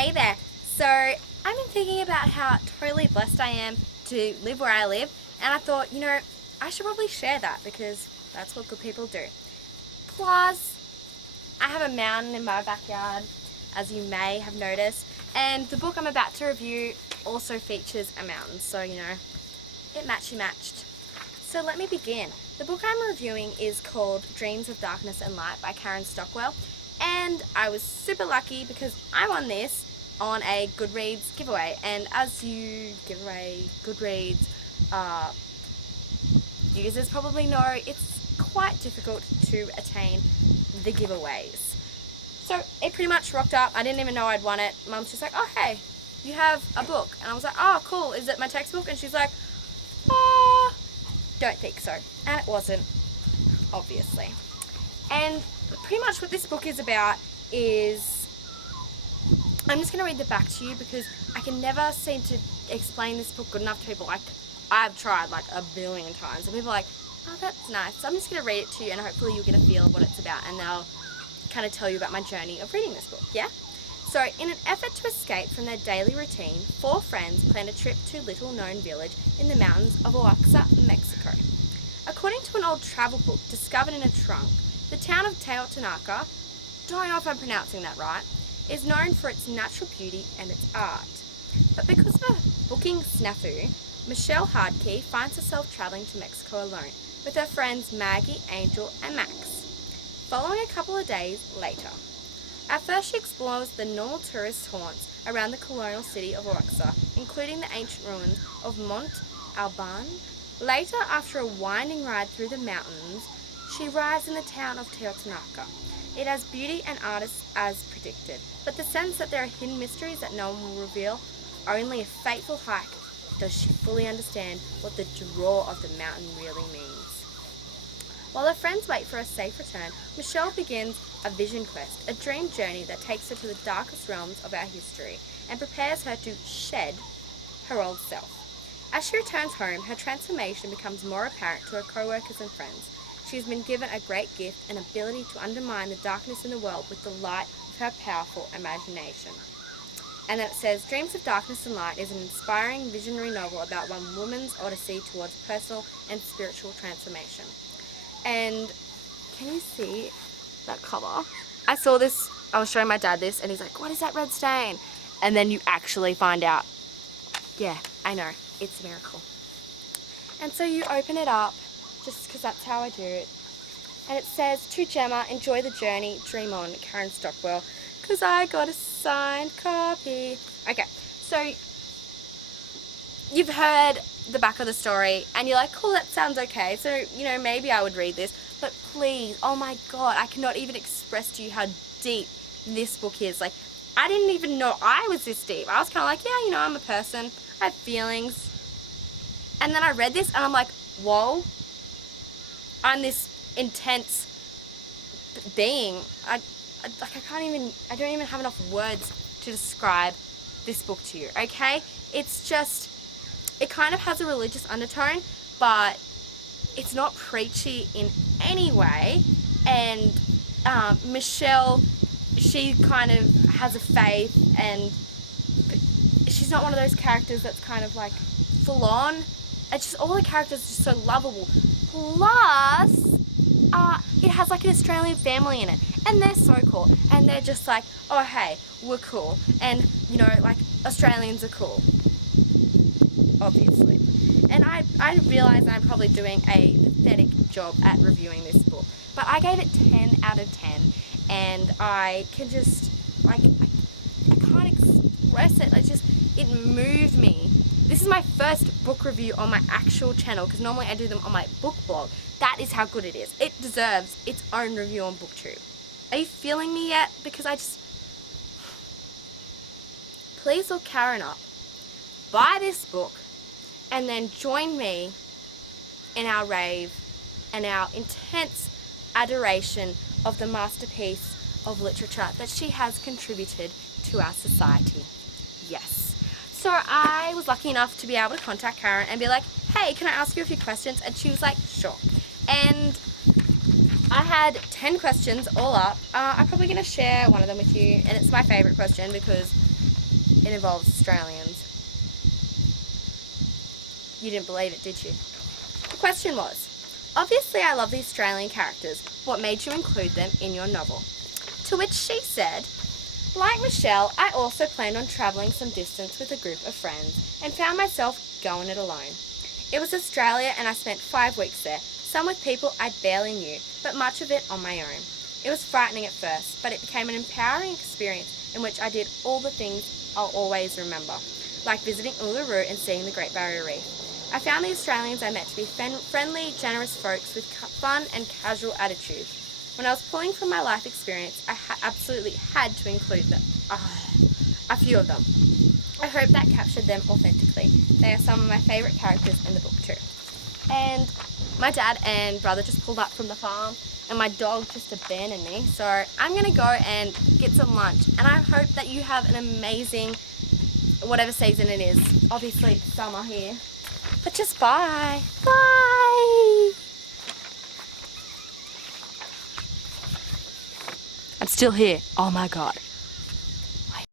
Hey there. So I've been thinking about how totally blessed I am to live where I live, and I thought, I should probably share that because that's what good people do. Plus, I have a mountain in my backyard, as you may have noticed, and the book I'm about to review also features a mountain, so it matchy-matched. So let me begin. The book I'm reviewing is called Dreams of Darkness and Light by Stockwell, and I was super lucky because I won this on a Goodreads giveaway, and as you give away Goodreads users probably know, it's quite difficult to attain the giveaways. So it pretty much rocked up. I didn't even know I'd won it. Mum's just like, oh hey, you have a book. And I was like, oh cool, is it my textbook? And she's like, don't think so. And it wasn't, obviously. And pretty much what this book is about is, I'm just going to read the back to you because I can never seem to explain this book good enough to people. Like, I've tried like a billion times and people are like, oh that's nice. So I'm just going to read it to you and hopefully you'll get a feel of what it's about, and then I'll kind of tell you about my journey of reading this book, yeah? So, in an effort to escape from their daily routine, 4 friends planned a trip to a little-known village in the mountains of Oaxaca, Mexico. According to an old travel book discovered in a trunk, the town of Teotihuacan, don't know if I'm pronouncing that right, is known for its natural beauty and its art. But because of a booking snafu, Michelle Hardkey finds herself travelling to Mexico alone with her friends Maggie, Angel, and Max. Following a couple of days later, at first she explores the normal tourist haunts around the colonial city of Oaxaca, including the ancient ruins of Mont Alban. Later, after a winding ride through the mountains, she arrives in the town of Teotihuacan. It has beauty and artists as predicted, but the sense that there are hidden mysteries that no one will reveal. Only a fateful hike does she fully understand what the draw of the mountain really means. While her friends wait for a safe return, Michelle begins a vision quest, a dream journey that takes her to the darkest realms of our history and prepares her to shed her old self. As she returns home, her transformation becomes more apparent to her co-workers and friends. She has been given a great gift, an ability to undermine the darkness in the world with the light of her powerful imagination. And then it says, Dreams of Darkness and Light is an inspiring visionary novel about one woman's odyssey towards personal and spiritual transformation. And can you see that cover? I saw this, I was showing my dad this, and he's like, what is that red stain? And then you actually find out, yeah, I know, it's a miracle. And so you open it up, just because that's how I do it. And it says, to Gemma, enjoy the journey, dream on, Karen Stockwell, because I got a signed copy. Okay, so you've heard the back of the story and you're like, cool, that sounds okay, so maybe I would read this, but please, oh my god, I cannot even express to you how deep this book is. Like, I didn't even know I was this deep. I was kind of like, yeah, I'm a person, I have feelings. And then I read this and I'm like, whoa, I'm this intense being. I don't even have enough words to describe this book to you, okay? It's just, it kind of has a religious undertone, but it's not preachy in any way. And Michelle, she kind of has a faith, and she's not one of those characters that's kind of like full on. It's just, all the characters are just so lovable. Plus, it has like an Australian family in it, and they're so cool, and they're just like, oh hey, we're cool, and like Australians are cool, obviously. And I realise I'm probably doing a pathetic job at reviewing this book, but I gave it 10 out of 10, and I can just, like, I can't express it. It moved me. This is my first book review on my actual channel, because normally I do them on my book blog. That is how good it is. It deserves its own review on BookTube. Are you feeling me yet? Because please look Karen up, buy this book, and then join me in our rave and our intense adoration of the masterpiece of literature that she has contributed to our society. Yes. So I was lucky enough to be able to contact Karen and be like, hey, can I ask you a few questions? And she was like, sure. And I had 10 questions all up. I'm probably going to share one of them with you, and it's my favorite question because it involves Australians. You didn't believe it, did you? The question was, obviously I love the Australian characters. What made you include them in your novel? To which she said, like Michelle, I also planned on travelling some distance with a group of friends and found myself going it alone. It was Australia and I spent 5 weeks there, some with people I barely knew, but much of it on my own. It was frightening at first, but it became an empowering experience in which I did all the things I'll always remember, like visiting Uluru and seeing the Great Barrier Reef. I found the Australians I met to be friendly, generous folks with fun and casual attitudes. When I was pulling from my life experience, I absolutely had to include them. A few of them. I hope that captured them authentically. They are some of my favourite characters in the book too. And my dad and brother just pulled up from the farm and my dog just abandoned me. So I'm going to go and get some lunch. And I hope that you have an amazing, whatever season it is. Obviously it's summer here. But just bye. Bye. I'm still here. Oh my God.